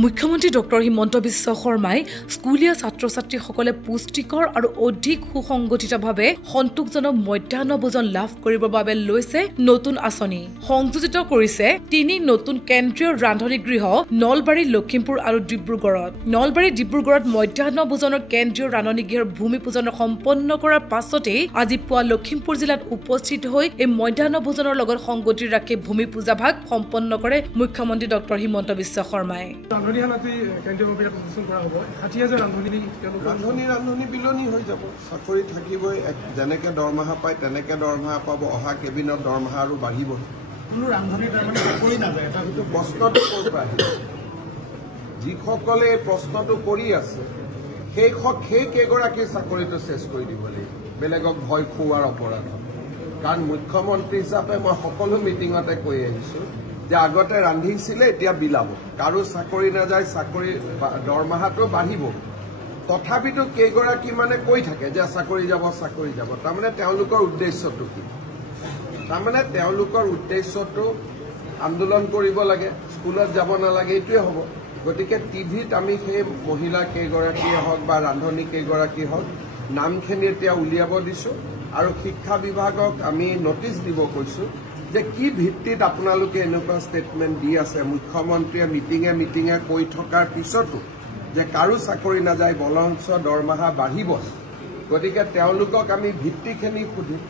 মুখ্যমন্ত্ৰী ডক্টৰ হিমন্ত বিশ্ব শৰ্মাই স্কুলীয়া ছাত্ৰ-ছাত্ৰীসকলে পুষ্টিকৰ আৰু অধিক সুসংগঠিতভাৱে সন্তোষজনক মধ্যাহ্ন ভোজন লাভ কৰিবৰ বাবে লৈছে নতুন আঁচনি সংযোজিত কৰিছে 3 নতুন কেন্দ্ৰীয় ৰান্ধনী গৃহ নলবাৰী লখিমপুৰ আৰু ডিব্ৰুগড়ত নলবাৰী ডিব্ৰুগড়ত মধ্যাহ্ন ভোজনৰ কেন্দ্ৰীয় ৰান্ধনী গৃহৰ ভূমি পূজন সম্পন্ন কৰাৰ পাছতে আজি পুৱা লখিমপুৰ জিলাত উপস্থিত হৈ এই মধ্যাহ্ন ভোজনৰ লগত সংগতি ৰাখি ভূমি পূজা ভাগ সম্পন্ন কৰে মুখ্যমন্ত্ৰী ডক্টৰ হিমন্ত বিশ্ব শৰ্মাই ৰান্ধনী বিলনি হৈ যাব চাকৰি থাকিবই যেনেকে দৰমহা পায় তেনেকে দৰমহা পাব অহা কেবিনত দৰমহা আৰু বাঢ়িব প্ৰশ্নটো ক'ৰ পৰা যিসকলে প্ৰশ্নটো কৰি আছে সেই কেইগৰাকী চাকৰিটো চেছ কৰি দিব লাগিব বেলেগক ভয় খুওৱাৰ অপৰাধ কাৰণ মুখ্যমন্ত্ৰী হিচাপে মই সকলো মিটিঙতে কৈ আহিছোঁ যে আগতে ৰান্ধিছিলে এতিয়া বিলাব কাৰো চাকৰি নাযায় চাকৰি দৰমহাটো বাঢ়িব তথাপিতো কেইগৰাকী মানে কৈ থাকে যে চাকৰি যাব তাৰমানে তেওঁলোকৰ উদ্দেশ্যটো কি তাৰমানে তেওঁলোকৰ উদ্দেশ্যটো আন্দোলন কৰিব লাগে স্কুলত যাব নালাগে এইটোৱে হ'ব গতিকে টিভিত আমি সেই মহিলা কেইগৰাকীয়ে হওক বা ৰান্ধনী কেইগৰাকী হওক নামখিনি এতিয়া উলিয়াব দিছোঁ আৰু শিক্ষা বিভাগক আমি নটিচ দিব কৈছোঁ যে কি ভিত্তিত আপোনালোকে এনেকুৱা ষ্টেটমেণ্ট দি আছে মুখ্যমন্ত্ৰীয়ে মিটিঙে কৈ থকাৰ পিছতো যে কাৰো চাকৰি নাযায় বলঞ্চ দৰমহা বাঢ়িব গতিকে তেওঁলোকক আমি ভিত্তিখিনি সুধিম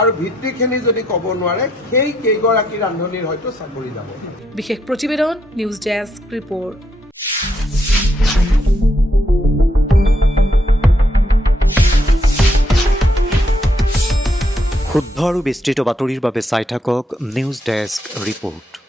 আৰু ভিত্তিখিনি যদি ক'ব নোৱাৰে সেই কেইগৰাকী ৰান্ধনীৰ হয়তো চাকৰি যাব বিশেষ প্ৰতিবেদন নিউজ ডেস্ক ৰিপৰ্ট শুদ্ধ আৰু বিস্তৃত বাতৰিৰ বাবে চাই থাকক নিউজ ডেস্ক ৰিপৰ্ট।